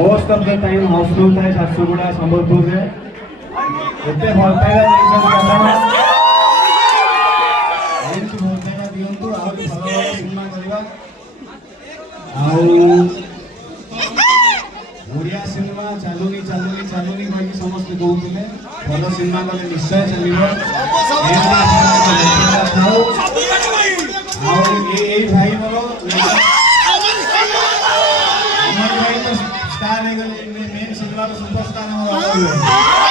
most of the time Housefull थाए झारसुगुड़ा संबलपुर रे एते भल पाइबा एमती भल पाइबा दियंतु आ भल भल सिनेमा करबा ओडिया सिनेमा चालुनी चालुनी चालुनी कहि समस्त कहउतले भल सिनेमा कले निश्चय चलिबो ए भाई मोर अमर भाई तो स्टार है मेन सिनेमा तो सुपरस्टार हो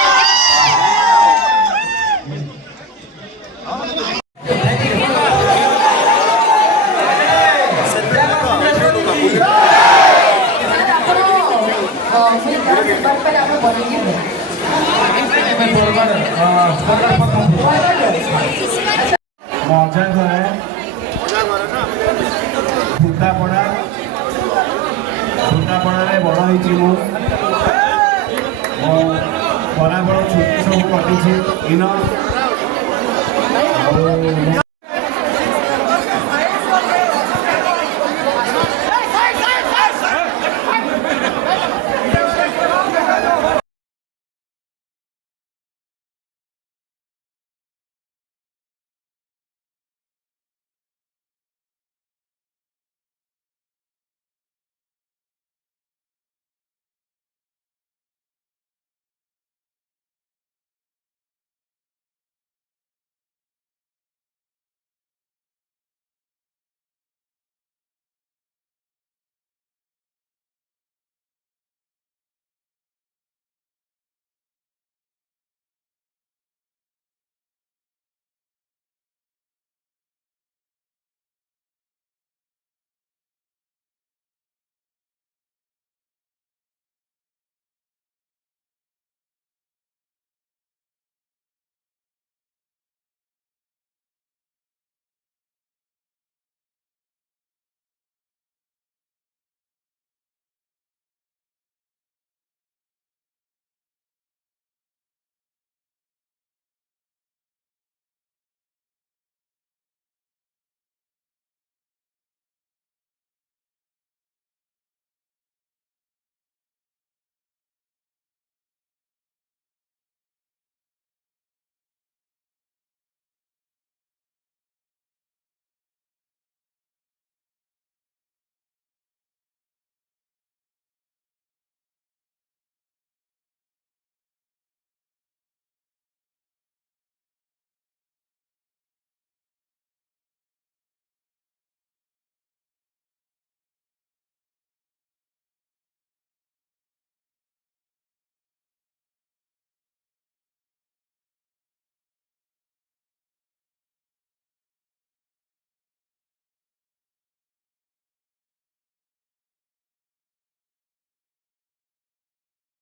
मजा करे भूतापड़ा बड़ होती बराबर छुट्टी सब कटी इन